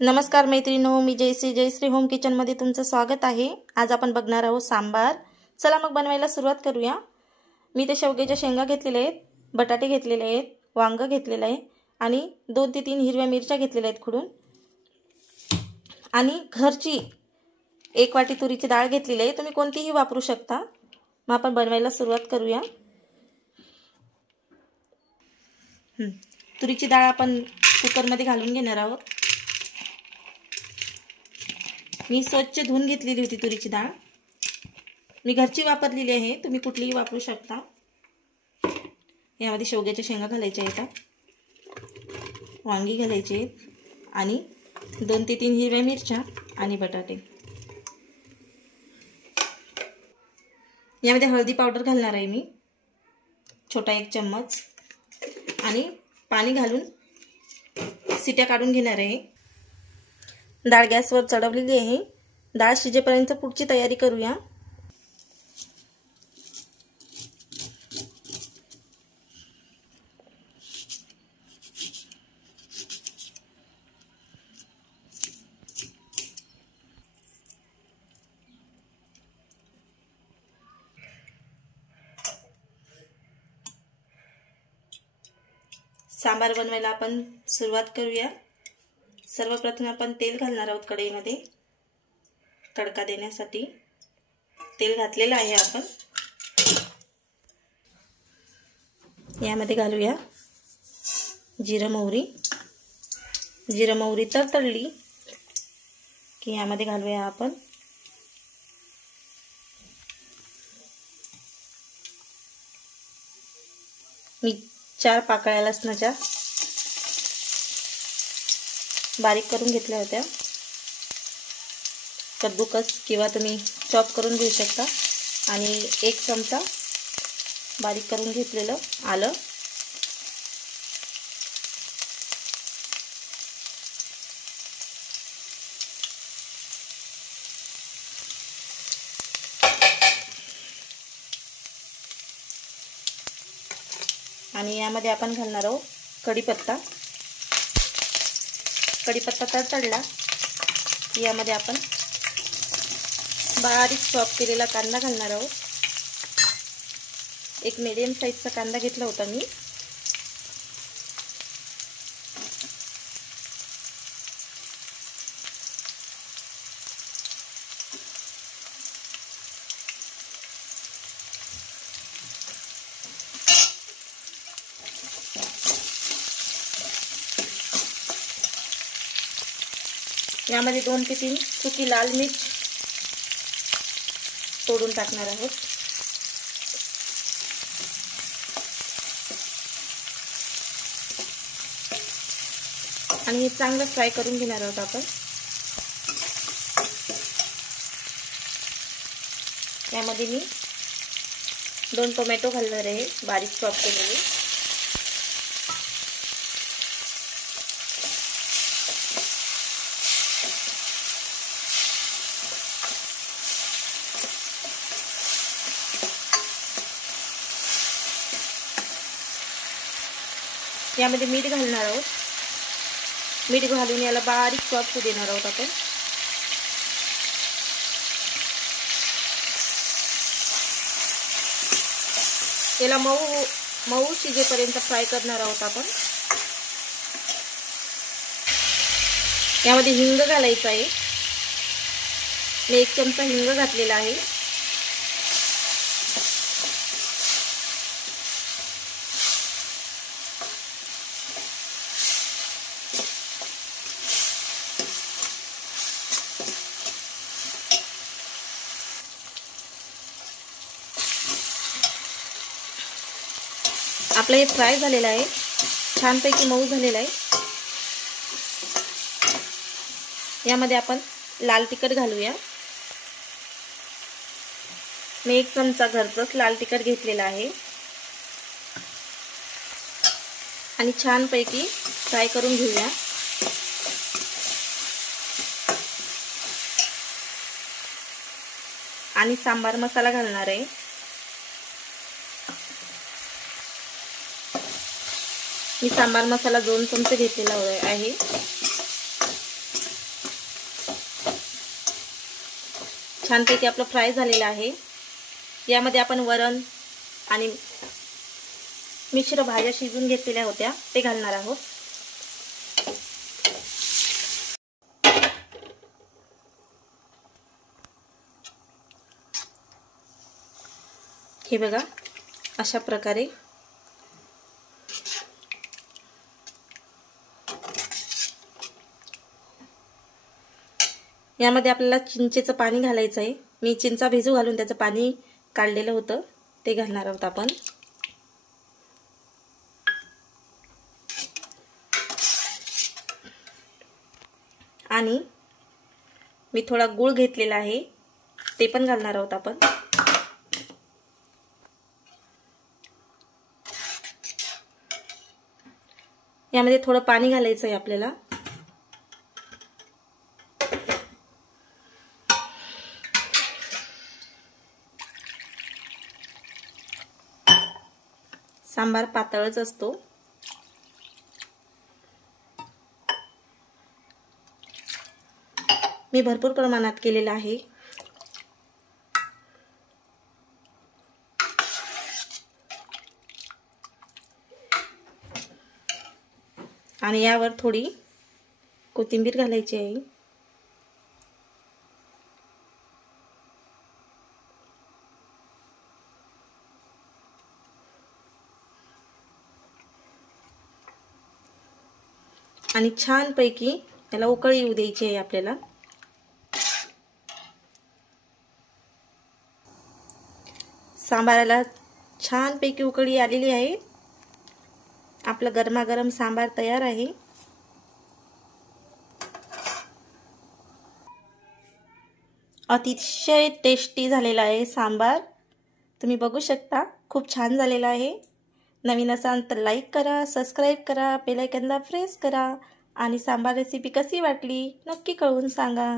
नमस्कार मैत्रिणींनो, मी जयश्री होम किचनमध्ये तुमचं स्वागत आहे। आज आपण बघणार आहोत सांबार। चला मग बनवायला सुरुवात करूया। मी ते शेवग्याच्या शेंगा घेतलेल्या आहेत, बटाटे घेतलेले आहेत, वांग घेतलेलं आहे आणि 2 ते 3 हिरव्या मिरच्या घेतलेल्या आहेत खुडून, आणि घरची 1 वाटी तुरीची डाळ घेतलेली आहे। तुम्ही कोणतीही वापरू शकता। मग आपण बनवायला सुरुवात करूया। तुरीची डाळ आपण कुकरमध्ये घालून घेणार आहोत। मी स्वच्छ धुवून घेतलेली होती तुरीची डाळ। मी घरची वापरलेली आहे, तुम्ही कुठलीही वापरू शकता। यामध्ये शेवग्याच्या शेंगा घालायच्या आहेत, वांगी घालायचे आहेत आणि 2 ते 3 हिरव्या मिरच्या आणि बटाटे। यामध्ये हळदी पावडर घालणार आहे मी, छोटा 1 चम्मच, आणि पाणी घालून सिट्या काढून घेणार आहे। डाळ गॅसवर चढवलेली आहे। डाळ शिजेपर्यंत पुढची तयारी करूया। सांबार बनवायला आपण सुरुवात करूया। सर्वप्रथम आपण तेल घालणार आहोत कढईमध्ये तडका देण्यासाठी। तेल घातलेलं आहे आपण। यामध्ये घालूया जिरं मोहरी। जिरं मोहरी तडतडली की यामध्ये घालूया आपण मी 4 पाकळ्या लसणाच्या बारीक करून घेतल्या होत्या। कद्दूकस किंवा तुम्ही चॉप करून घेऊ शकता, आणि 1 चमचा बारीक करून घेतलेलं आलं, आणि यामध्ये आपण घालणार आहोत कढीपत्ता। कढीपत्ता तडतडला की यामध्ये आपण बारीक चॉप केलेला कांदा घालणार आहोत। 1 मीडियम साईजचा कांदा घेतला होता मी। यामध्ये 2 ते 3 सुकी लाल मिर्च तोडून टाकणार आहोत। आणि हे चांगलं फ्राय करून घेणार आहोत आपण। यामध्ये मी 2 टोमॅटो घालणार आहे, बारीक चॉप केलेले। यामध्ये मीठ घालणार आहोत। मीठ घालून याला बारीक चॉप होऊ देणार आहोत आपण। याला मऊ शिजेपर्यंत फ्राय करणार आहोत आपण। यामध्ये हिंग घालायचा आहे। मी 1 चमचा हिंग घातलेला आहे। आपलं हे फ्राय झालेलं आहे, छानपैकी मऊ झालेलं आहे। यामध्ये आपण लाल तिखट घालूया। मी 1 चमचा घरचंच लाल तिखट घेतलेला आहे, आणि छानपैकी फ्राय करून घेऊया। आणि सांबार मसाला घालणार आहे। मी सांबार मसाला 2 चमचे घेतलेला आहे। छानपैकी आपलं फ्राय झालेलं आहे। यामध्ये आपण वरण आणि मिश्र भाज्या शिजून घेतलेल्या होत्या ते घालणार आहोत। हे बघा अशा प्रकारे यामध्ये आपल्याला चिंचेचं पाणी घालायचं आहे। मी चिंचा भिजू घालून त्याचं पाणी काढलेलं होतं ते घालणार आहोत आपण। आणि मी थोडा गूळ घेतलेला आहे ते पण घालणार आहोत आपण। यामध्ये थोडं पाणी घालायचं आहे आपल्याला। सांबार पातळच असतो। मी भरपूर प्रमाणात केलेला आहे। आणि यावर थोडी कोथिंबीर घालायची आहे। आणि छानपैकी याला उकळी येऊ द्यायची आहे आपल्याला। सांबाराला छानपैकी उकळी आलेली आहे। आपलं गरमागरम सांबार तयार आहे। अतिशय टेस्टी झालेला आहे सांबार। तुम्ही बघू शकता खूप छान झालेला आहे। नवीन असाल तर लाईक करा, सबस्क्राईब करा, बेल आयकॉनला प्रेस करा आणि सांबार रेसिपी कशी वाटली नक्की कळवून सांगा।